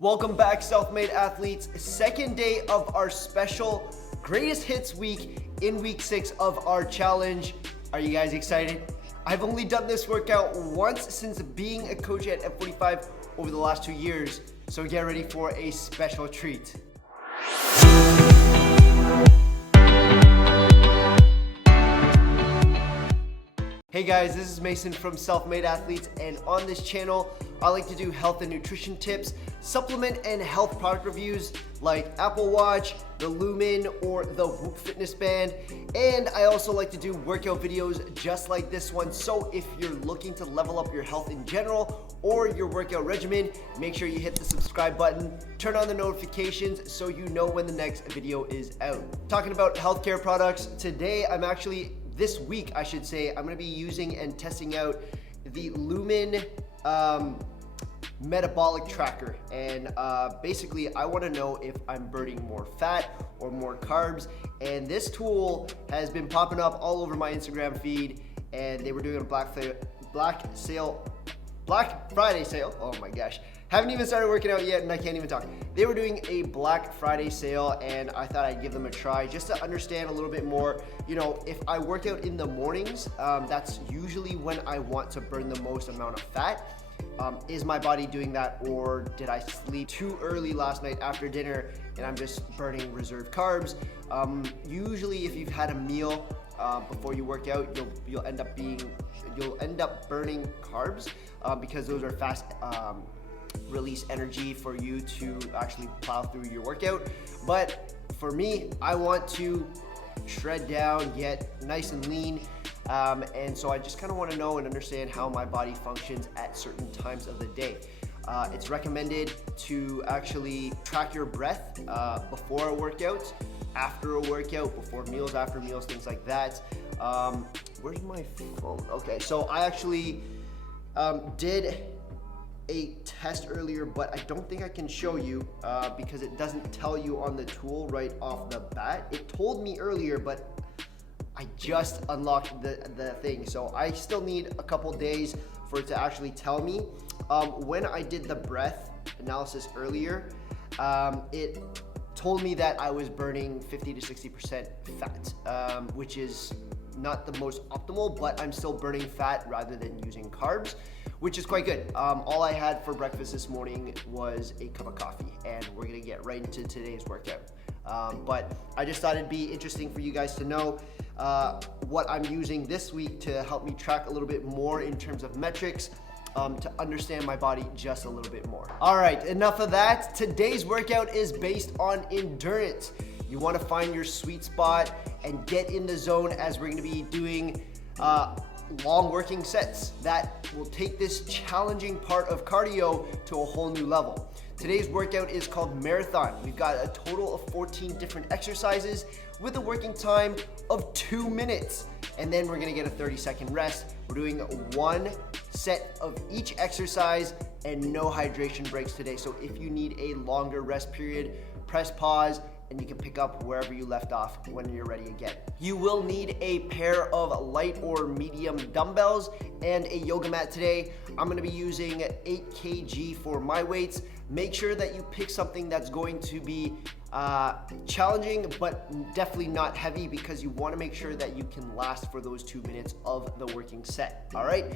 Welcome back, self-made athletes. Second day of our special Greatest HIITs week in week 6 of our challenge. Are you guys excited? I've only done this workout once since being a coach at F45 over the last 2 years, so get ready for a special treat. Hey guys, this is Mason from Self-Made Athletes, and on this channel, I like to do health and nutrition tips, supplement and health product reviews like Apple Watch, the Lumen, or the Whoop fitness band. And I also like to do workout videos just like this one. So if you're looking to level up your health in general or your workout regimen, make sure you hit the subscribe button, turn on the notifications so you know when the next video is out. Talking about healthcare products, this week, I should say, I'm gonna be using and testing out the Lumen metabolic tracker. And basically, I wanna know if I'm burning more fat or more carbs. And this tool has been popping up all over my Instagram feed, and they were doing a Black Friday sale. Oh my gosh. Haven't even started working out yet and I can't even talk. They were doing a Black Friday sale and I thought I'd give them a try just to understand a little bit more. You know, if I work out in the mornings, that's usually when I want to burn the most amount of fat. Is my body doing that, or did I sleep too early last night after dinner and I'm just burning reserve carbs? Usually if you've had a meal before you work out, you'll end up burning carbs because those are fast release energy for you to actually plow through your workout. But for me, I want to shred down, get nice and lean, and so I just kind of want to know and understand how my body functions at certain times of the day. It's recommended to actually track your breath before a workout, after a workout, before meals, after meals, things like that. Where's my phone? Okay, so I actually did a test earlier, but I don't think I can show you because it doesn't tell you on the tool right off the bat. It told me earlier, but I just unlocked the thing, so I still need a couple days for it to actually tell me. When I did the breath analysis earlier, it told me that I was burning 50 to 60% fat, which is not the most optimal, but I'm still burning fat rather than using carbs, which is quite good. All I had for breakfast this morning was a cup of coffee, and we're gonna get right into today's workout. But I just thought it'd be interesting for you guys to know what I'm using this week to help me track a little bit more in terms of metrics, to understand my body just a little bit more. All right, enough of that. Today's workout is based on endurance. You wanna find your sweet spot and get in the zone, as we're gonna be doing long working sets that will take this challenging part of cardio to a whole new level. Today's workout is called Marathon. We've got a total of 14 different exercises with a working time of 2 minutes. And then we're gonna get a 30-second rest. We're doing one set of each exercise and no hydration breaks today. So if you need a longer rest period, press pause and you can pick up wherever you left off when you're ready again. You will need a pair of light or medium dumbbells and a yoga mat today. I'm gonna be using 8 kg for my weights. Make sure that you pick something that's going to be challenging, but definitely not heavy, because you wanna make sure that you can last for those 2 minutes of the working set, all right?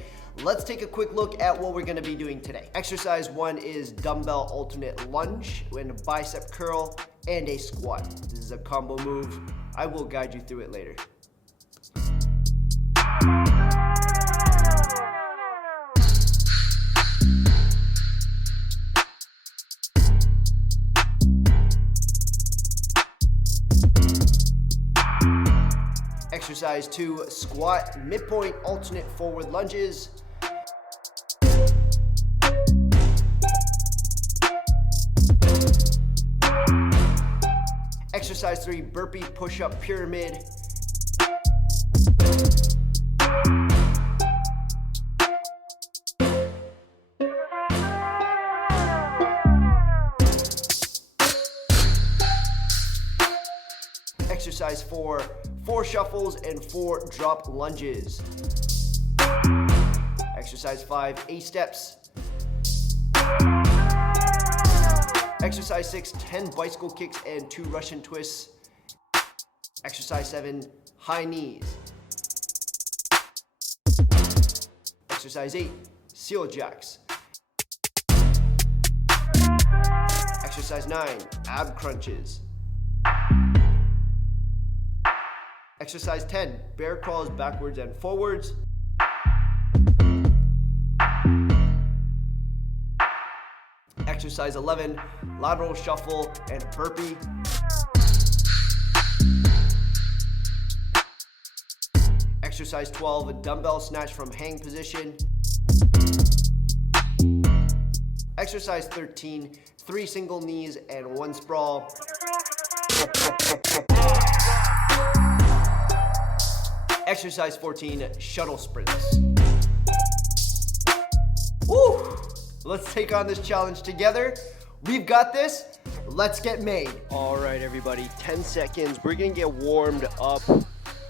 Let's take a quick look at what we're gonna be doing today. Exercise 1 is dumbbell alternate lunge and a bicep curl and a squat. This is a combo move. I will guide you through it later. Exercise 2, squat midpoint alternate forward lunges. Exercise 3, burpee push-up pyramid. Exercise 4, 4 shuffles and 4 drop lunges. Exercise 5, A steps. Exercise 6, 10 bicycle kicks and 2 Russian twists. Exercise 7, high knees. Exercise 8, seal jacks. Exercise 9, ab crunches. Exercise 10, bear crawls backwards and forwards. Exercise 11, lateral shuffle and burpee. Exercise 12, a dumbbell snatch from hang position. Exercise 13, 3 single knees and 1 sprawl. Exercise 14, shuttle sprints. Woo! Let's take on this challenge together. We've got this. Let's get made. All right, everybody, 10 seconds. We're gonna get warmed up.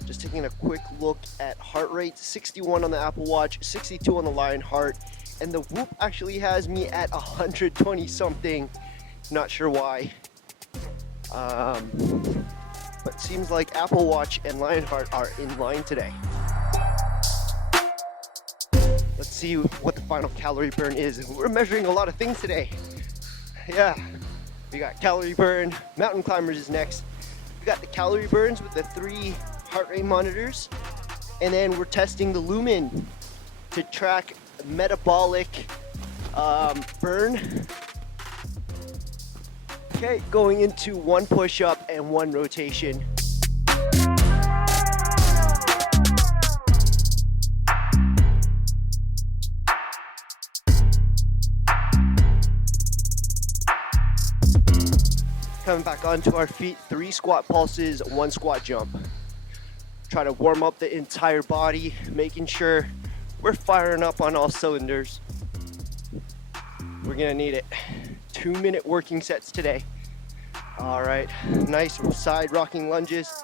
Just taking a quick look at heart rate, 61 on the Apple Watch, 62 on the Lionheart, and the Whoop actually has me at 120 something. Not sure why. But seems like Apple Watch and Lionheart are in line today. Let's see what the final calorie burn is. We're measuring a lot of things today. Yeah, we got calorie burn. Mountain climbers is next. We got the calorie burns with the 3 heart rate monitors, and then we're testing the Lumen to track metabolic burn. Okay, going into 1 push-up and 1 rotation. Coming back onto our feet, 3 squat pulses, 1 squat jump. Try to warm up the entire body, making sure we're firing up on all cylinders. We're gonna need it. 2-minute working sets today. All right, nice side rocking lunges.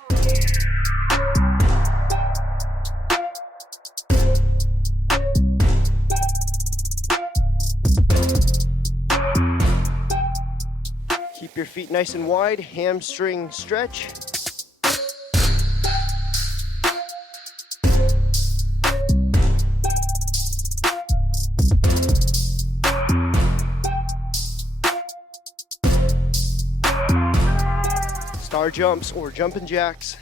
Keep your feet nice and wide, hamstring stretch. Star jumps or jumping jacks.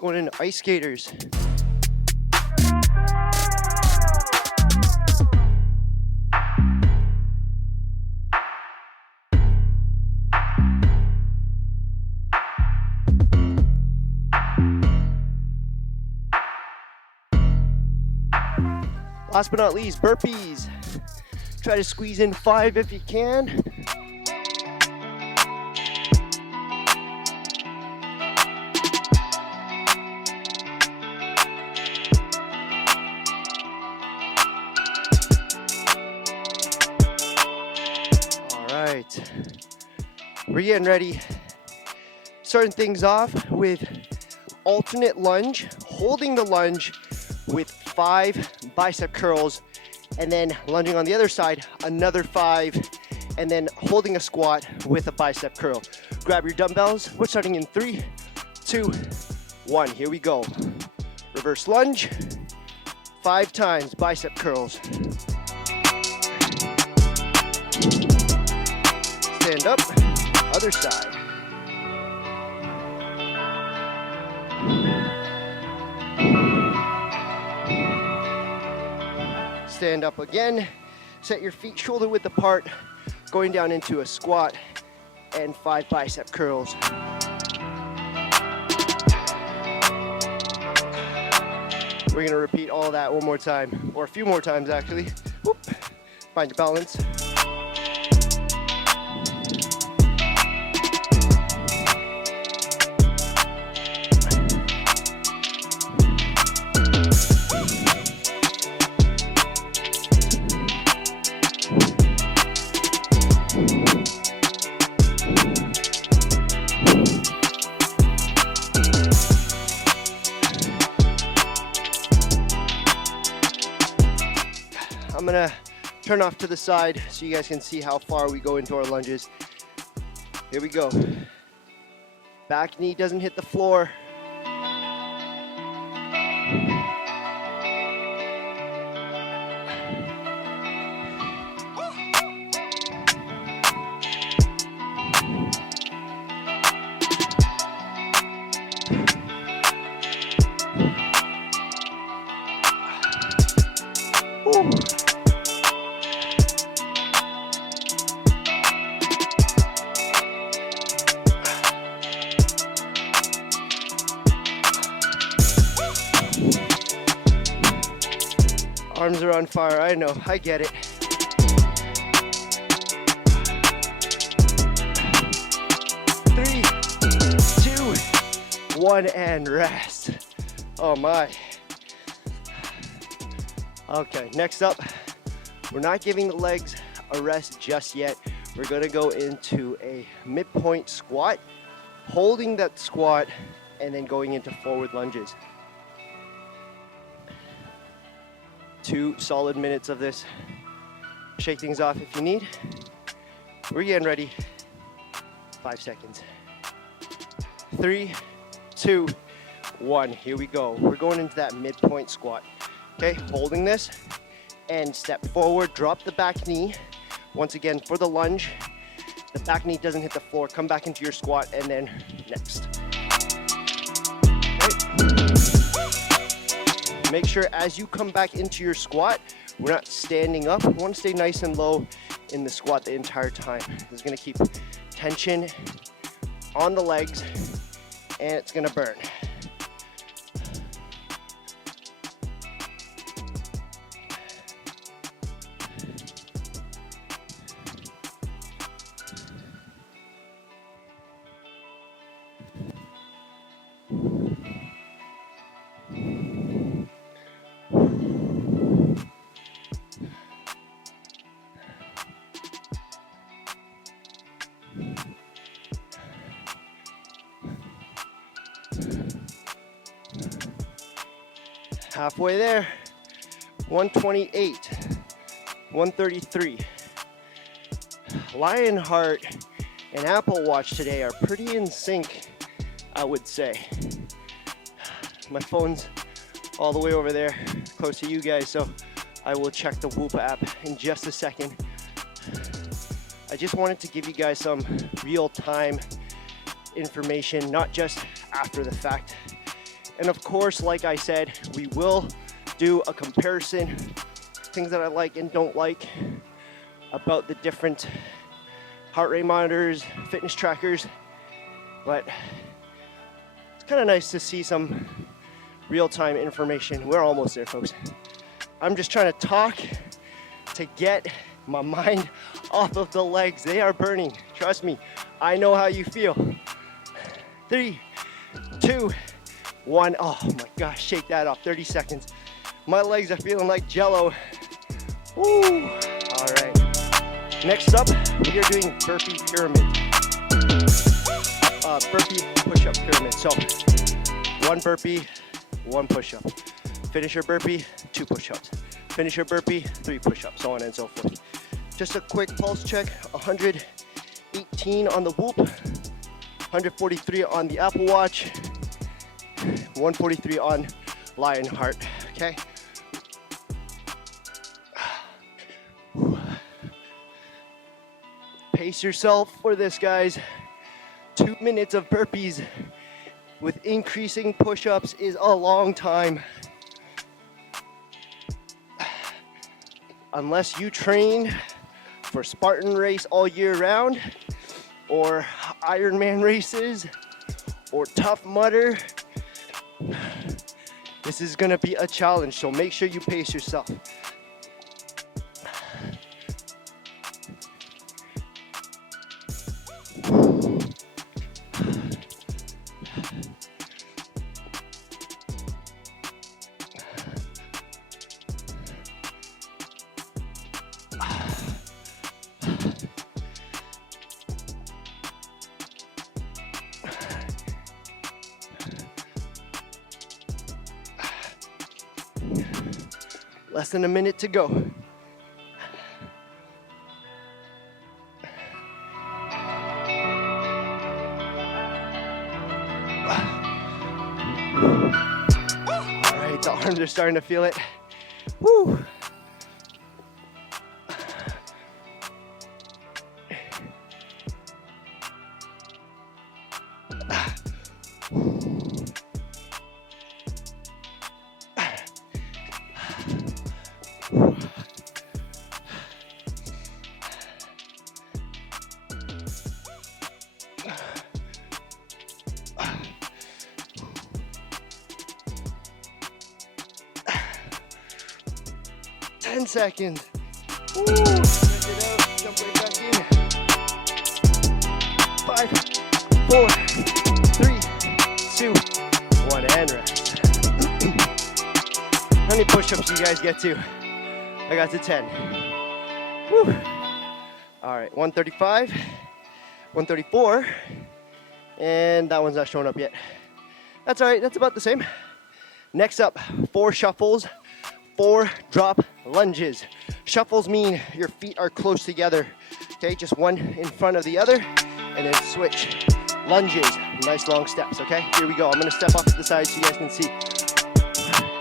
Going into ice skaters. Last but not least, burpees. Try to squeeze in 5 if you can. We're getting ready. Starting things off with alternate lunge, holding the lunge with 5 bicep curls, and then lunging on the other side, another 5, and then holding a squat with a bicep curl. Grab your dumbbells. We're starting in 3, 2, 1. Here we go. Reverse lunge, 5 times bicep curls. Stand up, other side. Stand up again, set your feet shoulder width apart, going down into a squat, and 5 bicep curls. We're gonna repeat all that one more time, or a few more times actually. Whoop. Find your balance. gonna turn off to the side so you guys can see how far we go into our lunges. Here we go. Back knee doesn't hit the floor. Arms are on fire, I know, I get it. Three, two, one, and rest. Oh my. Okay, next up, we're not giving the legs a rest just yet. We're gonna go into a midpoint squat, holding that squat, and then going into forward lunges. 2 solid minutes of this. Shake things off if you need. We're getting ready. 5 seconds. 3, 2, 1. Here we go. We're going into that midpoint squat. Okay, holding this and step forward, drop the back knee. Once again, for the lunge, the back knee doesn't hit the floor. Come back into your squat and then next. Make sure as you come back into your squat, we're not standing up. We want to stay nice and low in the squat the entire time. This is going to keep tension on the legs, and it's going to burn. Halfway there. 128, 133. Lionheart and Apple Watch today are pretty in sync, I would say. My phone's all the way over there, close to you guys, so I will check the Whoop app in just a second. I just wanted to give you guys some real-time information, not just after the fact. And of course, like I said, we will do a comparison, things that I like and don't like about the different heart rate monitors, fitness trackers, but it's kind of nice to see some real-time information. We're almost there, folks. I'm just trying to talk to get my mind off of the legs. They are burning. Trust me, I know how you feel. 3, 2, 1. Oh my gosh, shake that off. 30 seconds. My legs are feeling like jello. Woo. All right. Next up, we are doing burpee pyramid. Burpee push-up pyramid. So 1 burpee, 1 push-up. Finish your burpee, 2 push-ups. Finish your burpee, 3 push-ups, so on and so forth. Just a quick pulse check. 118 on the Whoop, 143 on the Apple Watch, 143 on Lionheart, okay? Pace yourself for this, guys. 2 minutes of burpees with increasing push-ups is a long time. Unless you train for Spartan race all year round, or Ironman races, or Tough Mudder, this is gonna be a challenge, so make sure you pace yourself. Less than a minute to go. like the arms are starting to feel it. Woo! Seconds. Woo. Stretch it out. Jump right back in. 5, 4, 3, 2, 1, and rest. How many push-ups you guys get to? I got to 10. Woo. All right, 135, 134, and that one's not showing up yet. That's all right. That's about the same. Next up, 4 shuffles. 4 drop lunges. Shuffles mean your feet are close together. Okay, just one in front of the other, and then switch. Lunges, nice long steps. Okay, here we go. I'm gonna step off to the side so you guys can see.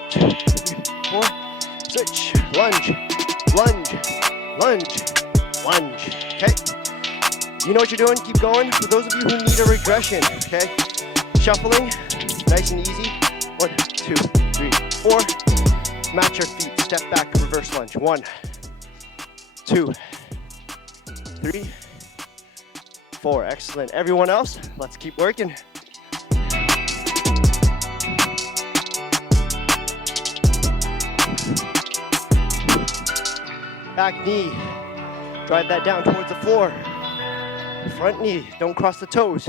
2, 3, 4. Switch. Lunge, lunge, lunge, lunge. Okay. You know what you're doing. Keep going. For those of you who need a regression, okay, shuffling, nice and easy. 1, 2, 3, 4. Match your feet, step back, reverse lunge. 1, 2, 3, 4. Excellent. Everyone else, let's keep working. Back knee, drive that down towards the floor. Front knee, don't cross the toes.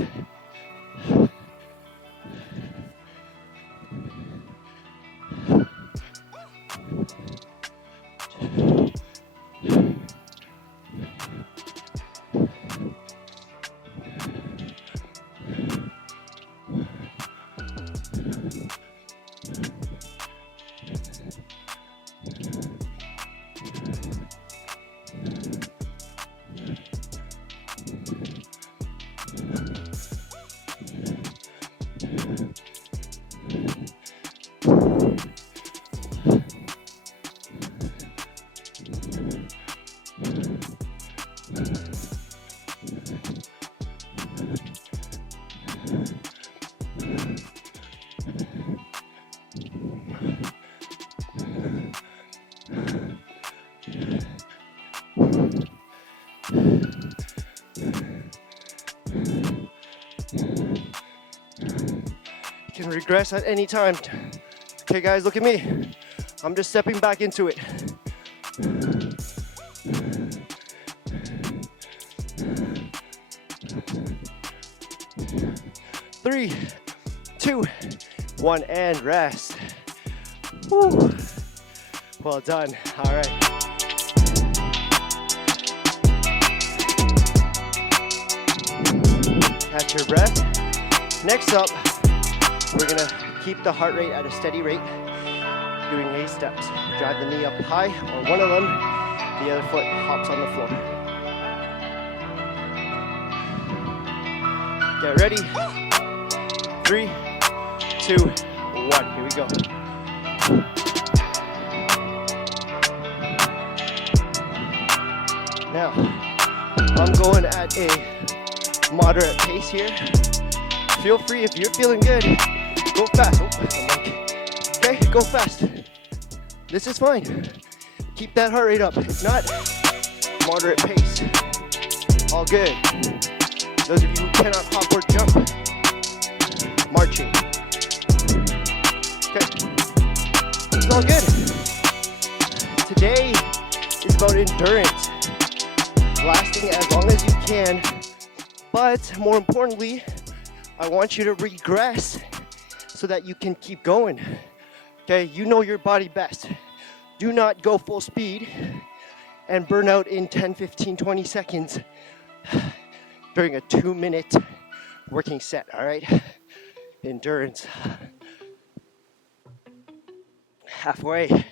Can regress at any time. Okay guys, look at me. I'm just stepping back into it. Three, 2, 1, and rest. Woo. Well done. All right. Catch your breath. Next up, we're gonna keep the heart rate at a steady rate, doing A steps. Drive the knee up high, or one of them, the other foot hops on the floor. Get ready. 3, 2, 1. Here we go. Now, I'm going at a moderate pace here. Feel free, if you're feeling good, go fast. Okay, go fast. This is fine. Keep that heart rate up. If not, moderate pace. All good. Those of you who cannot hop or jump, marching. Okay, it's all good. Today is about endurance. Lasting as long as you can, but more importantly, I want you to regress so that you can keep going. Okay, you know your body best. Do not go full speed and burn out in 10, 15, 20 seconds during a 2-minute working set, all right? Endurance. Halfway.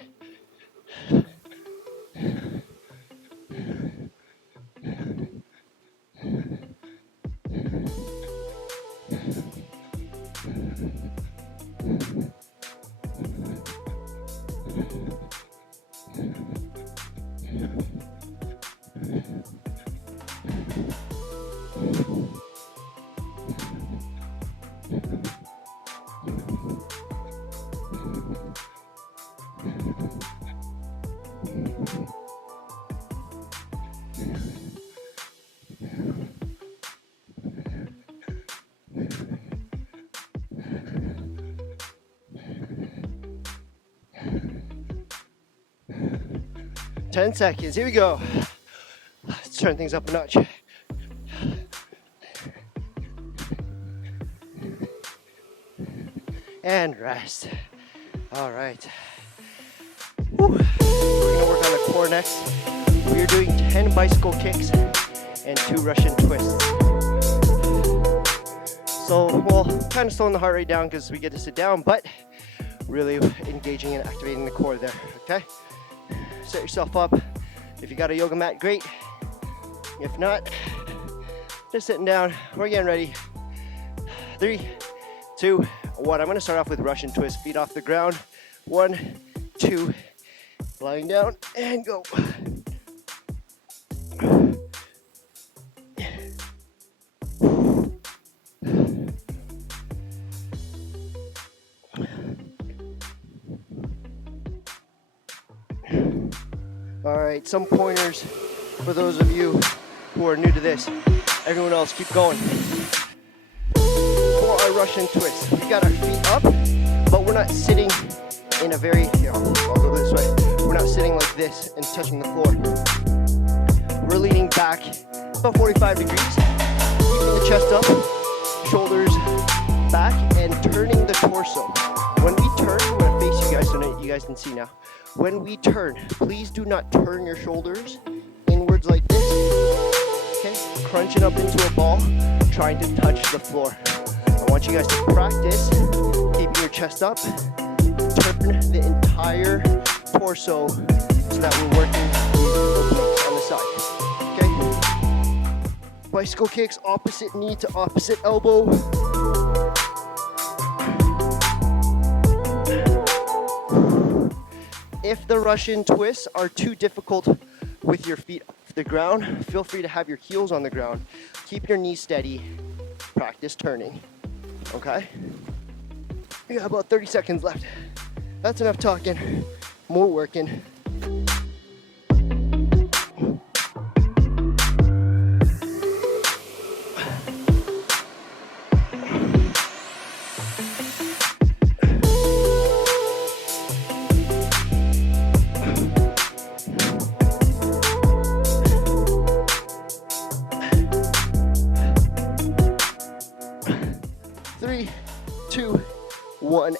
Ten seconds, here we go. Let's turn things up a notch. And rest. All right. Whew. We're gonna work on the core next. We are doing 10 bicycle kicks and 2 Russian twists. So we'll kind of slowing the heart rate down because we get to sit down, but really engaging and activating the core there, okay? Set yourself up. If you got a yoga mat, great. If not, just sitting down. We're getting ready. 3, 2, 1. I'm gonna start off with Russian twist. Feet off the ground. 1, 2, lying down and go. All right, some pointers for those of you who are new to this. Everyone else, keep going. For our Russian twist, we got our feet up, but we're not sitting in a very, I'll go this way. We're not sitting like this and touching the floor. We're leaning back about 45 degrees, keeping the chest up, shoulders back, and turning the torso. When we turn, I'm gonna face you guys so you guys can see now. When we turn, please do not turn your shoulders inwards like this, okay? Crunching up into a ball, trying to touch the floor. I want you guys to practice keeping your chest up, turn the entire torso so that we're working the obliques on the side, okay? Bicycle kicks, opposite knee to opposite elbow. If the Russian twists are too difficult with your feet off the ground, feel free to have your heels on the ground. Keep your knees steady. Practice turning. Okay? We got about 30 seconds left. That's enough talking. More working.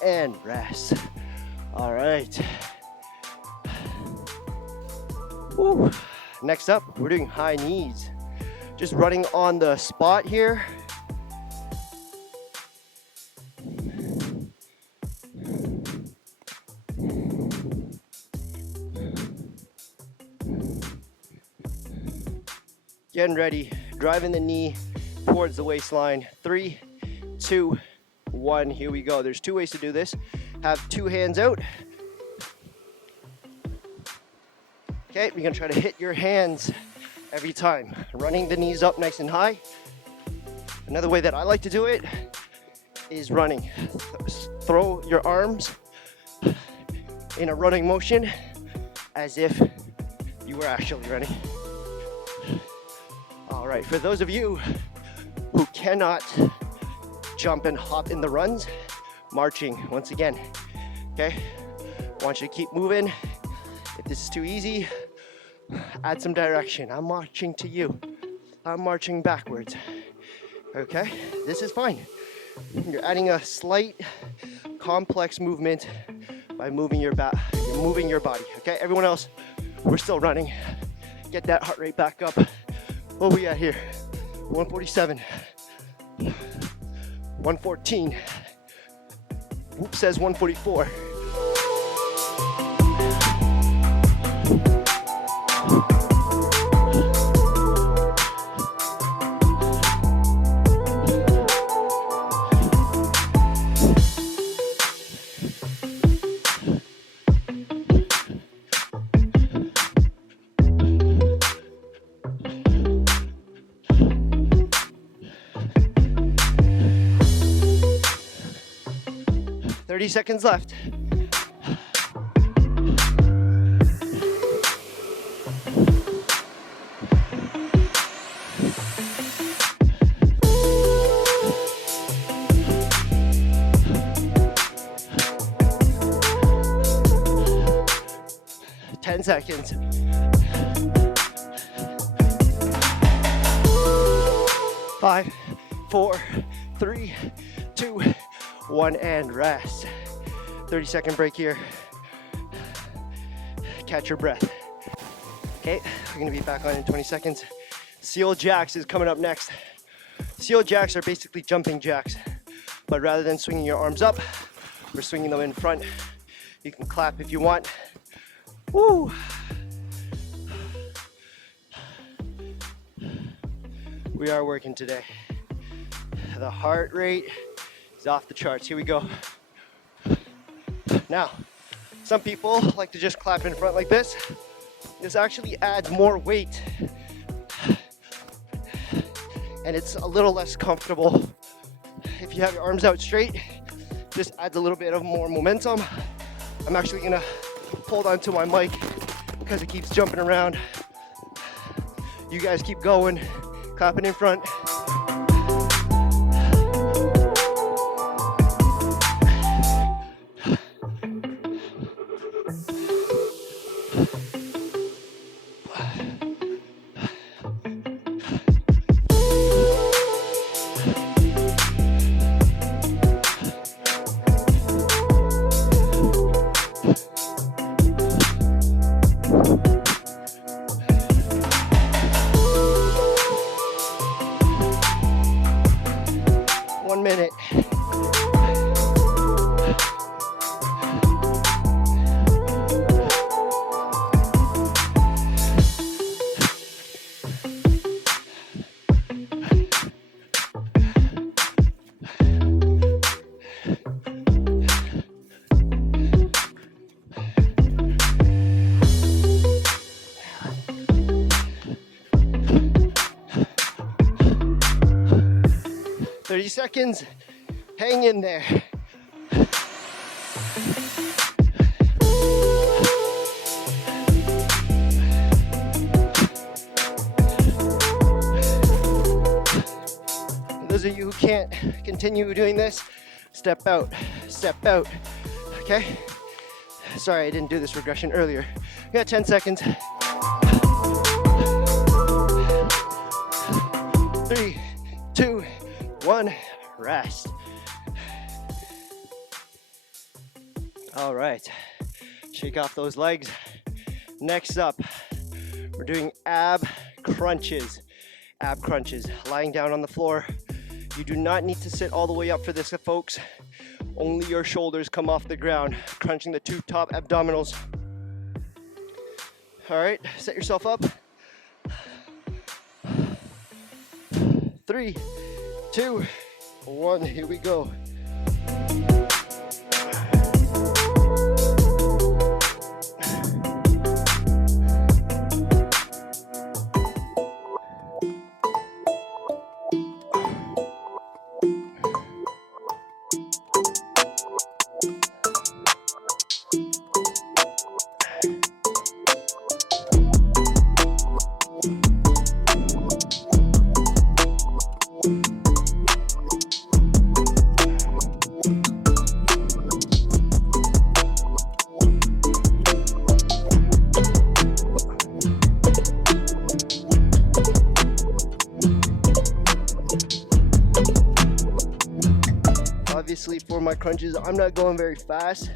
And rest. All right. Woo. Next up, we're doing high knees. Just running on the spot here. Getting ready, driving the knee towards the waistline. 3, 2, 1, here we go. There's 2 ways to do this. Have 2 hands out. Okay, you're gonna try to hit your hands every time. Running the knees up nice and high. Another way that I like to do it is running. Throw your arms in a running motion as if you were actually running. All right, for those of you who cannot jump and hop in the runs, marching once again, okay? I want you to keep moving. If this is too easy, add some direction. I'm marching to you. I'm marching backwards, okay? This is fine. You're adding a slight complex movement by moving your back. You're moving your body, okay? Everyone else, we're still running. Get that heart rate back up. What we got here? 147. 114. Whoop says 144. 30 seconds left. Seconds. 5, 4, 3, 2, 1, and rest. 30-second break here. Catch your breath. Okay, we're gonna be back on in 20 seconds. Seal jacks is coming up next. Seal jacks are basically jumping jacks, but rather than swinging your arms up, we're swinging them in front. You can clap if you want. Woo! We are working today. The heart rate is off the charts. Here we go. Now, some people like to just clap in front like this. This actually adds more weight, and it's a little less comfortable. If you have your arms out straight, just adds a little bit of more momentum. I'm actually gonna hold onto my mic because it keeps jumping around. You guys keep going, clapping in front. Seconds, hang in there. Those of you who can't continue doing this, step out, okay? Sorry, I didn't do this regression earlier. You got 10 seconds. 3, 2, 1, rest. All right, shake off those legs. Next up, we're doing ab crunches. Ab crunches, lying down on the floor. You do not need to sit all the way up for this, folks. Only your shoulders come off the ground, crunching the two top abdominals. All right, set yourself up. 3, 2, 1, here we go. Obviously for my crunches, I'm not going very fast.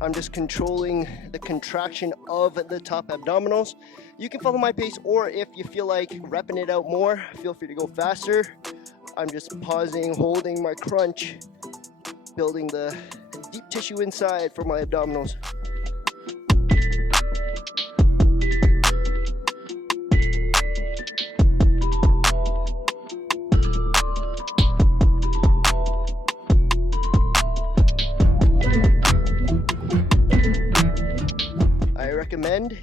I'm just controlling the contraction of the top abdominals. You can follow my pace, or if you feel like repping it out more, feel free to go faster. I'm just pausing, holding my crunch, building the deep tissue inside for my abdominals. Recommend,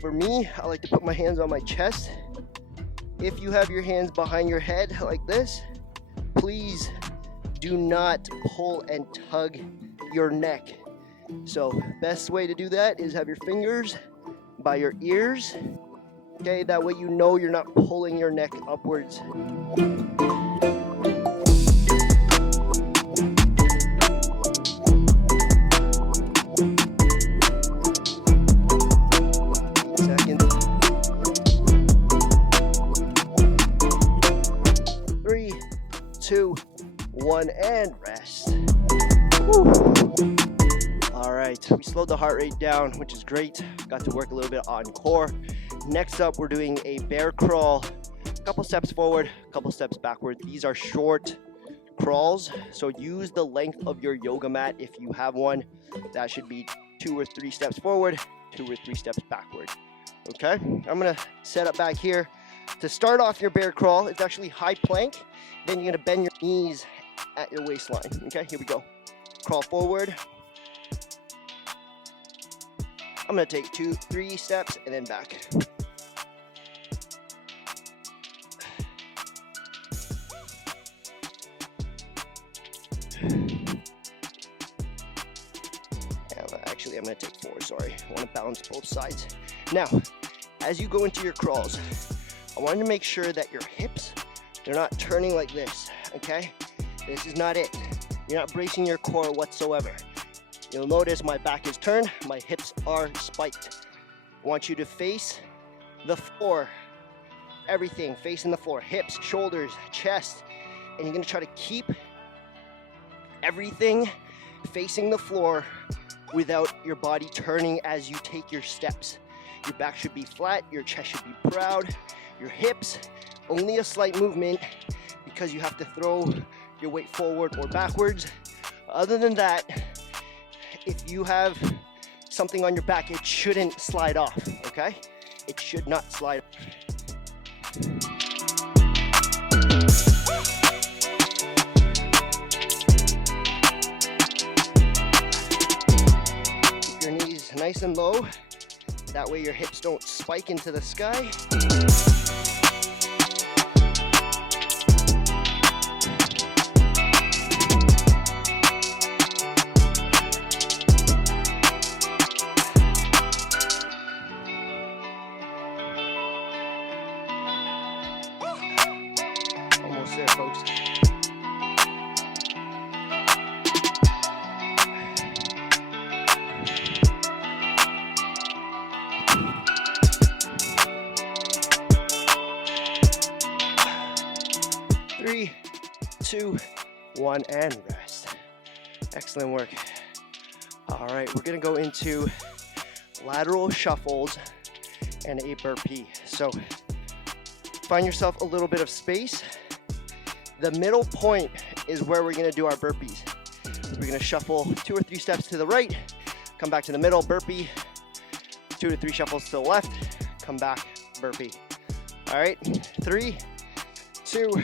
for me, I like to put my hands on my chest. If you have your hands behind your head like this, please do not pull and tug your neck. So best way to do that is have your fingers by your ears. Okay, that way you know you're not pulling your neck upwards. Seconds. 3, 2, 1, and rest. Woo. All right, we slowed the heart rate down, which is great. Got to work a little bit on core. Next up, we're doing a bear crawl. A couple steps forward, a couple steps backward. These are short crawls, so use the length of your yoga mat if you have one. That should be 2 or 3 steps forward, 2 or 3 steps backward. Okay, I'm gonna set up back here. To start off your bear crawl, it's actually high plank. Then you're gonna bend your knees at your waistline. Okay, here we go. Crawl forward. I'm gonna take 2, 3 steps and then back. Actually, I'm gonna take 4, sorry. I wanna balance both sides. Now, as you go into your crawls, I want you to make sure that your hips, they're not turning like this, okay? This is not it. You're not bracing your core whatsoever. You'll notice my back is turned, my hips are spiked. I want you to face the floor. Everything facing the floor, hips, shoulders, chest, and you're gonna try to keep everything facing the floor without your body turning as you take your steps. Your back should be flat, your chest should be proud, your hips, only a slight movement because you have to throw your weight forward or backwards. Other than that, if you have something on your back, it shouldn't slide off, okay? It should not slide off. Keep your knees nice and low. That way your hips don't spike into the sky. Almost there, folks. Three, 2, 1, and rest. Excellent work. All right, we're gonna go into lateral shuffles and a burpee. So find yourself a little bit of space. The middle point is where we're gonna do our burpees. We're gonna shuffle 2 or 3 steps to the right, come back to the middle, burpee, 2 to 3 shuffles to the left, come back, burpee. All right, 3, 2,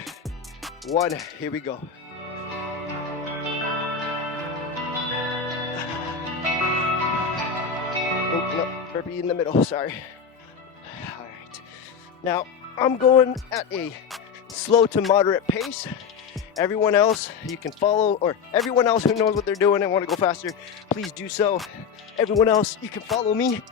1, here we go. Oh, no, burpee in the middle, sorry. All right, now I'm going at a slow to moderate pace. Everyone else, you can follow, or everyone else who knows what they're doing and want to go faster, please do so. Everyone else, you can follow me.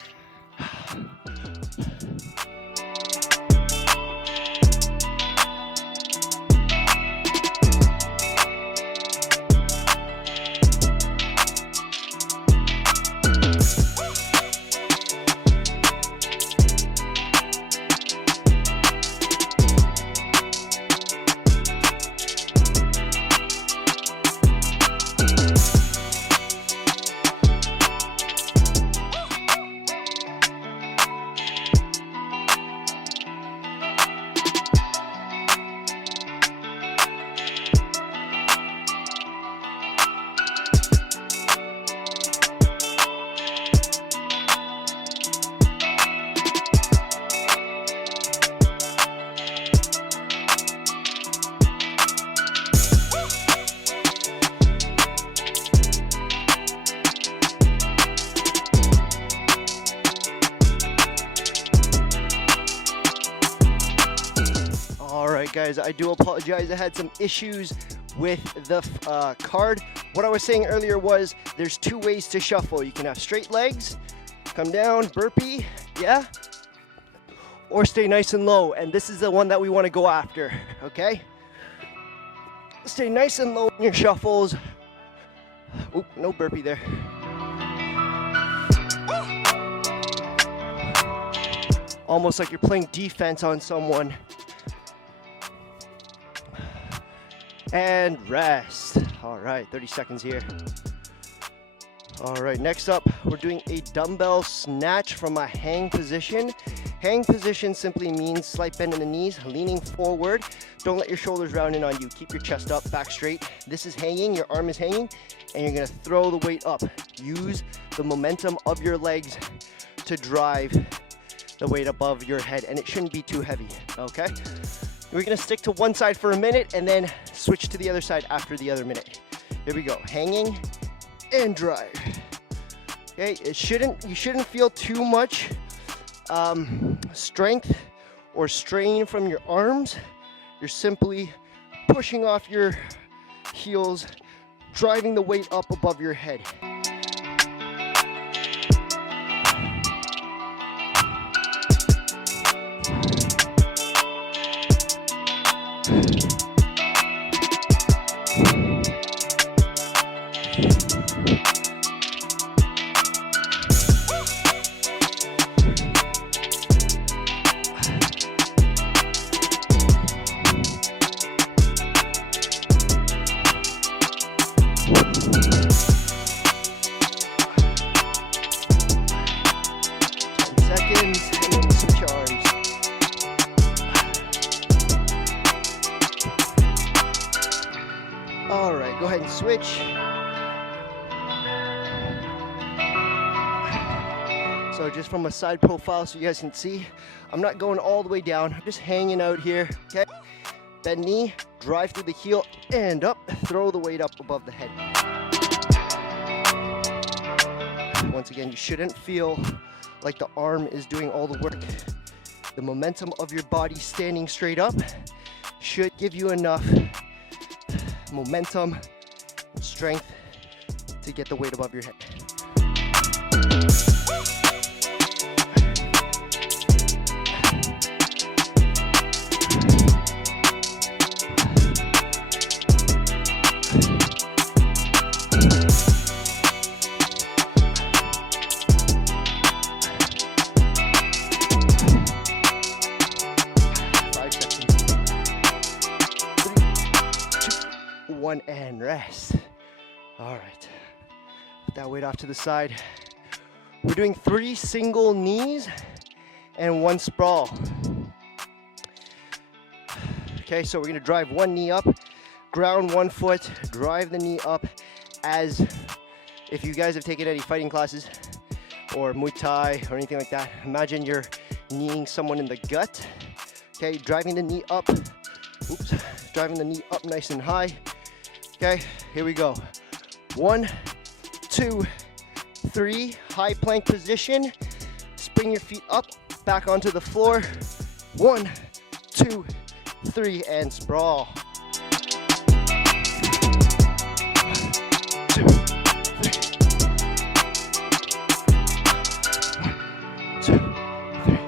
Guys, I do apologize. I had some issues with the card. What I was saying earlier was there's 2 ways to shuffle. You can have straight legs, come down, burpee, yeah? Or stay nice and low, and this is the one that we want to go after, okay? Stay nice and low in your shuffles. Oop, no burpee there. Almost like you're playing defense on someone. And rest. All right, 30 seconds here. All right, next up, we're doing a dumbbell snatch from a hang position. Hang position simply means slight bend in the knees, leaning forward. Don't let your shoulders round in on you. Keep your chest up, back straight. This is hanging, your arm is hanging, and you're gonna throw the weight up. Use the momentum of your legs to drive the weight above your head, and it shouldn't be too heavy, okay? We're gonna stick to one side for a minute and then switch to the other side after the other minute. Here we go, hanging and drive. Okay, you shouldn't feel too much strength or strain from your arms. You're simply pushing off your heels, driving the weight up above your head. All right, go ahead and switch. So just from a side profile so you guys can see, I'm not going all the way down, I'm just hanging out here, okay? Bend knee, drive through the heel and up, throw the weight up above the head. Once again, you shouldn't feel like the arm is doing all the work. The momentum of your body standing straight up should give you enough momentum and strength to get the weight above your head. One and rest. All right, put that weight off to the side. We're doing 3 single knees and 1 sprawl. Okay, so we're gonna drive 1 knee up, ground 1 foot, drive the knee up as if you guys have taken any fighting classes or Muay Thai or anything like that. Imagine you're kneeing someone in the gut. Okay, driving the knee up. Oops, driving the knee up nice and high. Okay, here we go. 1, 2, 3, high plank position. Spring your feet up, back onto the floor. 1, 2, 3, and sprawl. 2, 3. 1, 2, 3.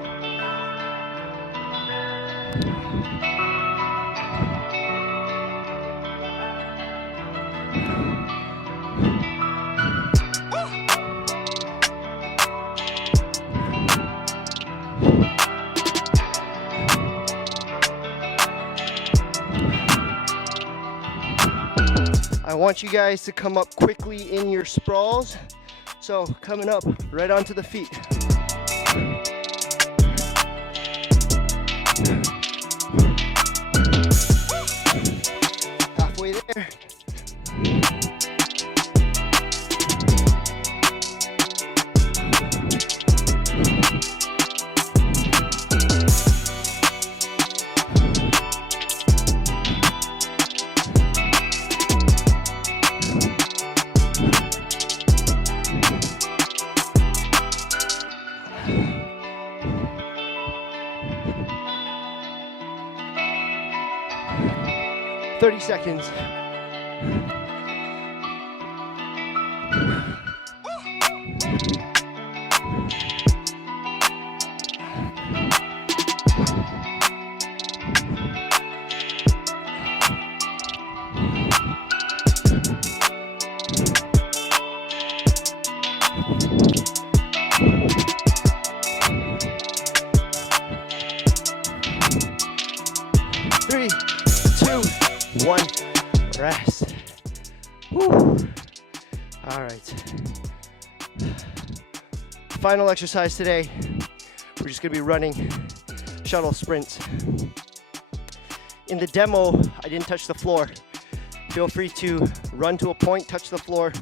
I want you guys to come up quickly in your sprawls. So coming up right onto the feet. Halfway there. Seconds. Rest. Woo. All right. Final exercise today. We're just gonna be running shuttle sprints. In the demo, I didn't touch the floor. Feel free to run to a point, touch the floor,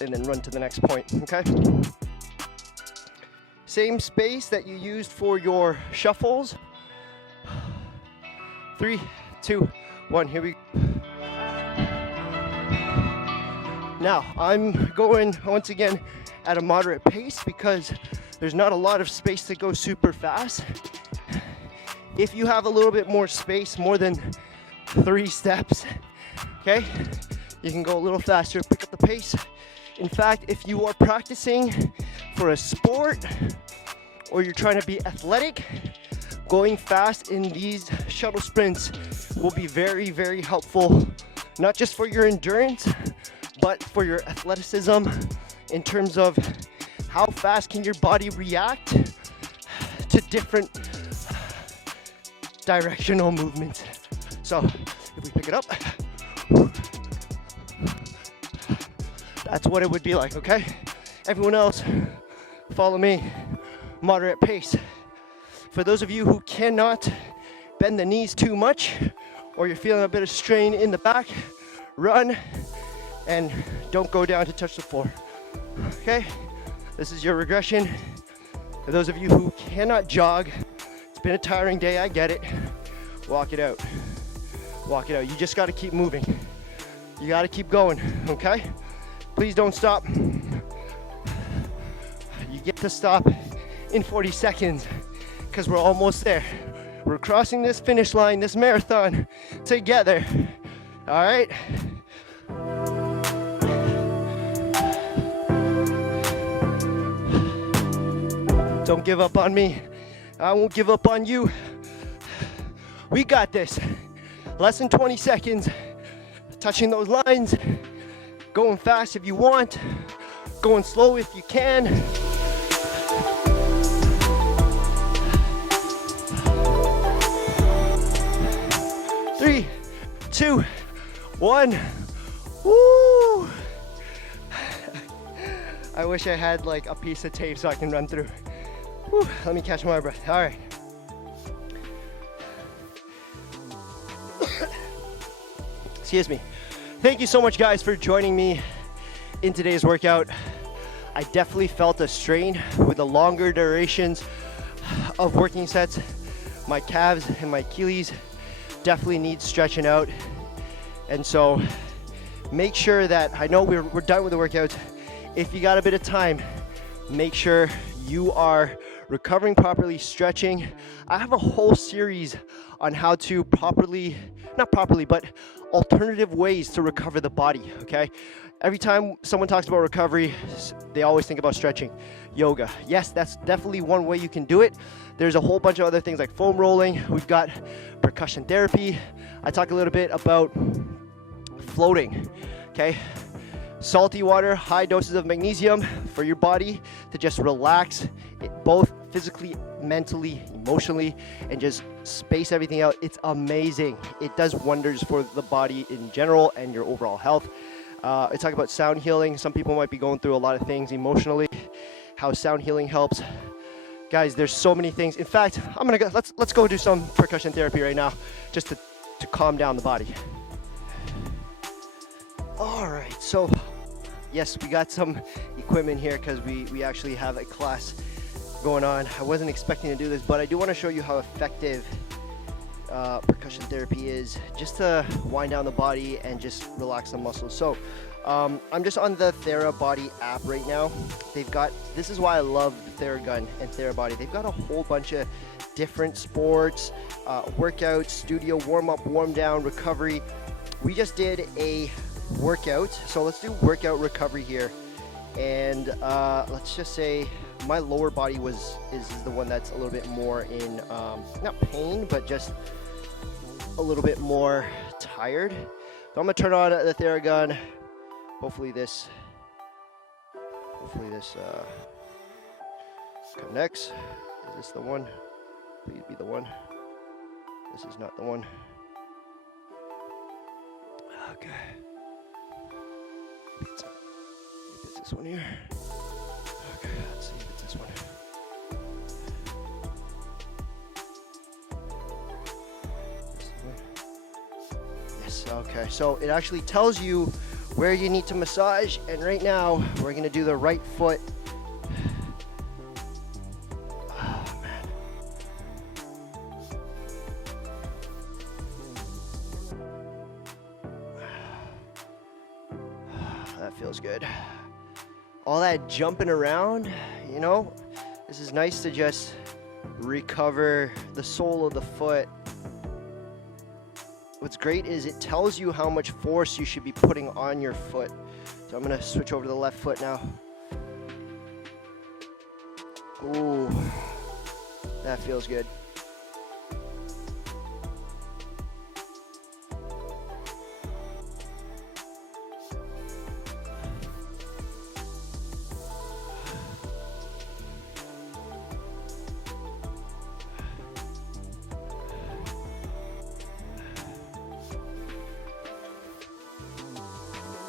and then run to the next point, okay? Same space that you used for your shuffles. 3, 2, 1, here we go. Now, I'm going once again at a moderate pace because there's not a lot of space to go super fast. If you have a little bit more space, more than 3 steps, okay, you can go a little faster, pick up the pace. In fact, if you are practicing for a sport or you're trying to be athletic, going fast in these shuttle sprints will be very, very helpful, not just for your endurance, but for your athleticism in terms of how fast can your body react to different directional movements. So if we pick it up, that's what it would be like, okay? Everyone else, follow me, moderate pace. For those of you who cannot bend the knees too much, or you're feeling a bit of strain in the back, run and don't go down to touch the floor, okay? This is your regression. For those of you who cannot jog, it's been a tiring day, I get it. Walk it out. Walk it out. You just gotta keep moving. You gotta keep going, okay? Please don't stop. You get to stop in 40 seconds because we're almost there. We're crossing this finish line, this marathon together, all right? Don't give up on me. I won't give up on you. We got this. Less than 20 seconds. Touching those lines. Going fast if you want. Going slow if you can. Three, 2, 1. Woo! I wish I had like a piece of tape so I can run through. Whew, let me catch my breath. All right. Excuse me. Thank you so much, guys, for joining me in today's workout. I definitely felt a strain with the longer durations of working sets. My calves and my Achilles definitely need stretching out. And so make sure that, I know we're done with the workouts. If you got a bit of time, make sure you are recovering properly, stretching. I have a whole series on how to but alternative ways to recover the body, okay? Every time someone talks about recovery, they always think about stretching. Yoga, yes, that's definitely one way you can do it. There's a whole bunch of other things like foam rolling. We've got percussion therapy. I talk a little bit about floating, okay? Salty water, high doses of magnesium for your body to just relax, both physically, mentally, emotionally, and just space everything out. It's amazing. It does wonders for the body in general and your overall health. I talk about sound healing. Some people might be going through a lot of things emotionally, how sound healing helps. Guys, there's so many things. In fact, I'm gonna go, let's go do some percussion therapy right now, just to calm down the body. All right, so yes, we got some equipment here because we actually have a class going on. I wasn't expecting to do this, but I do want to show you how effective percussion therapy is, just to wind down the body and just relax the muscles. So I'm just on the TheraBody app right now. This is why I love the Theragun and TheraBody. They've got a whole bunch of different sports, workouts, studio, warm up, warm down, recovery. We just did a workout, so let's do workout recovery here. And let's just say my lower body is the one that's a little bit more in not pain, but just a little bit more tired. So I'm gonna turn on the Theragun. Hopefully this connects. Is this the one? Please be the one. This is not the one. Okay. Maybe it's this one here. Okay, let's see if it's this one. Yes, okay. So it actually tells you where you need to massage, and right now we're gonna do the right foot. Oh man. That feels good. All that jumping around, you know, this is nice to just recover the sole of the foot. What's great is it tells you how much force you should be putting on your foot. So I'm gonna switch over to the left foot now. Ooh, that feels good.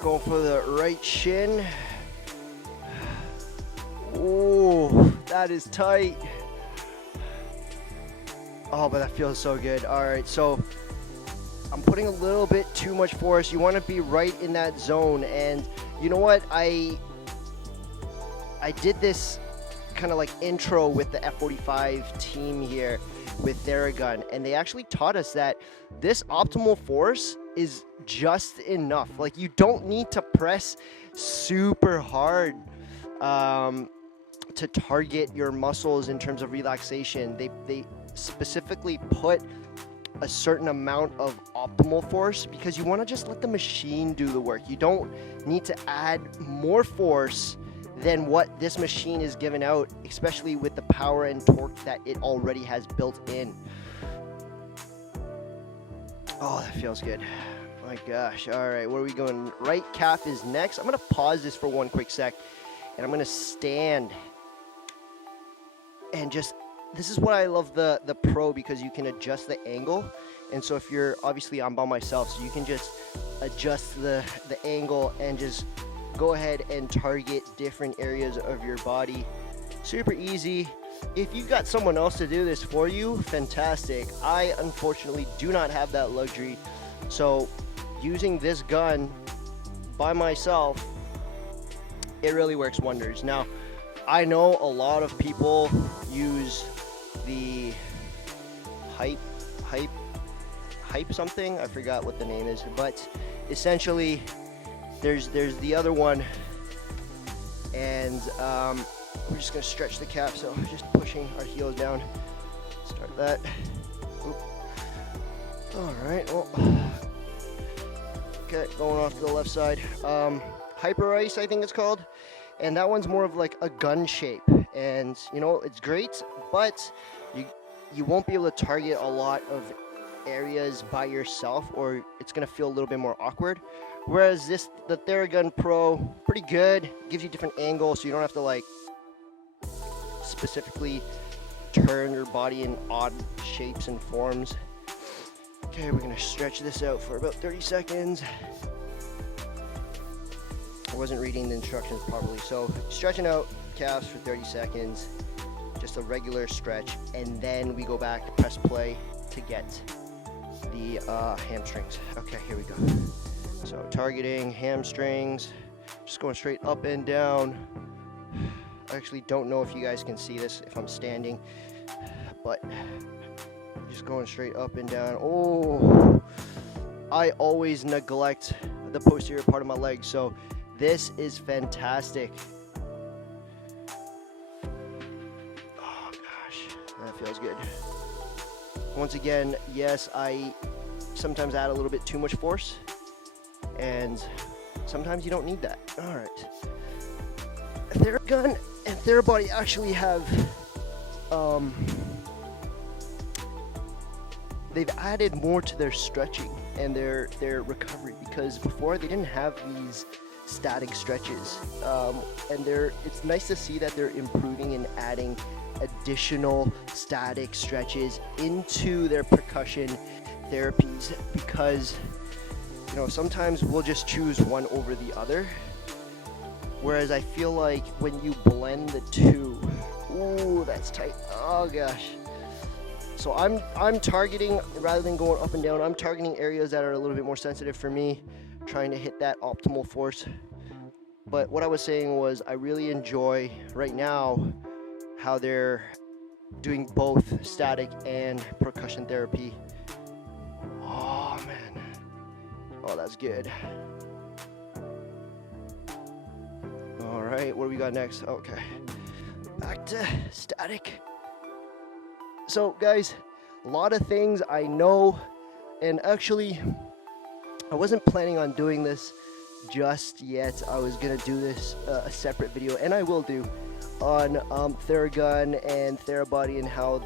Going for the right shin. Ooh, that is tight. Oh, but that feels so good. All right, so I'm putting a little bit too much force. You want to be right in that zone. And you know what? I did this kind of like intro with the F45 team here with Theragun, and they actually taught us that this optimal force is just enough. Like, you don't need to press super hard to target your muscles in terms of relaxation. They specifically put a certain amount of optimal force because you want to just let the machine do the work. You don't need to add more force than what this machine is giving out, especially with the power and torque that it already has built in. Oh, that feels good. My gosh. All right, where are we going? Right calf is next. I'm going to pause this for one quick sec, and I'm going to stand and just, this is what I love the Pro, because you can adjust the angle. And so if you're, obviously I'm by myself, so you can just adjust the angle and just go ahead and target different areas of your body. Super easy. If you've got someone else to do this for you, fantastic. I unfortunately do not have that luxury. So using this gun by myself, it really works wonders. Now, I know a lot of people use the hype something. I forgot what the name is, but essentially there's the other one, and we're just gonna stretch the calf, so just pushing our heels down. Start that. Oop. All right, well, okay, going off to the left side. Hyper ice, I think it's called, and that one's more of like a gun shape, and you know, it's great, but you won't be able to target a lot of areas by yourself, or it's gonna feel a little bit more awkward. Whereas the Theragun Pro, pretty good, gives you different angles, so you don't have to like specifically turn your body in odd shapes and forms. Okay, we're gonna stretch this out for about 30 seconds. I wasn't reading the instructions properly, so stretching out calves for 30 seconds, just a regular stretch, and then we go back to press play to get the hamstrings. Okay, here we go. So targeting hamstrings, just going straight up and down. I actually don't know if you guys can see this if I'm standing, but just going straight up and down. Oh, I always neglect the posterior part of my leg, so this is fantastic. Oh gosh, that feels good. Once again, yes, I sometimes add a little bit too much force, and sometimes you don't need that. All right. Theragun and Therabody actually have, they've added more to their stretching and their recovery, because before they didn't have these static stretches, and it's nice to see that they're improving and adding additional static stretches into their percussion therapies, because you know, sometimes we'll just choose one over the other. Whereas I feel like when you blend the two, ooh, that's tight. Oh gosh. So I'm targeting, rather than going up and down, I'm targeting areas that are a little bit more sensitive for me, trying to hit that optimal force. But what I was saying was I really enjoy right now how they're doing both static and percussion therapy. Oh man. Oh, that's good. All right, what do we got next? Okay, back to static. So guys, a lot of things I know, and actually I wasn't planning on doing this just yet. I was gonna do this a separate video, and I will do, on Theragun and Therabody and how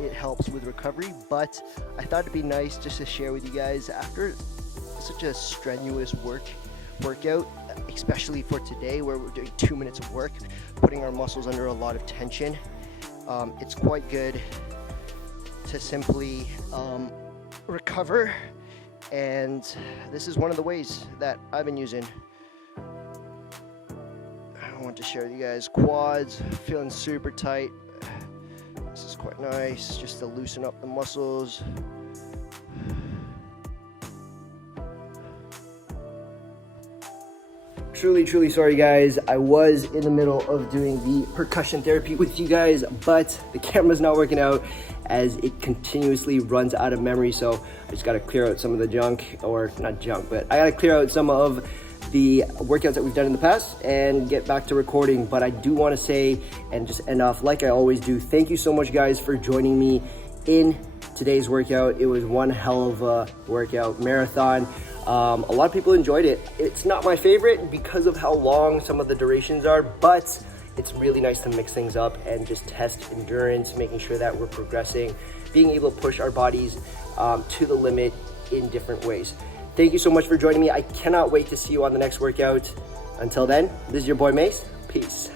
it helps with recovery. But I thought it'd be nice just to share with you guys after such a strenuous workout, especially for today where we're doing 2 minutes of work, putting our muscles under a lot of tension. It's quite good to simply recover, and this is one of the ways that I've been using. I want to share with you guys quads, feeling super tight. This is quite nice just to loosen up the muscles. Truly sorry guys, I was in the middle of doing the percussion therapy with you guys, but the camera's not working out as it continuously runs out of memory. So I just gotta clear out some of the junk, or not junk, but I gotta clear out some of the workouts that we've done in the past and get back to recording. But I do wanna say, and just end off like I always do, thank you so much guys for joining me in today's workout. It was one hell of a workout marathon. A lot of people enjoyed it. It's not my favorite because of how long some of the durations are, but it's really nice to mix things up and just test endurance, making sure that we're progressing, being able to push our bodies to the limit in different ways. Thank you so much for joining me. I cannot wait to see you on the next workout. Until then, this is your boy Mace. Peace.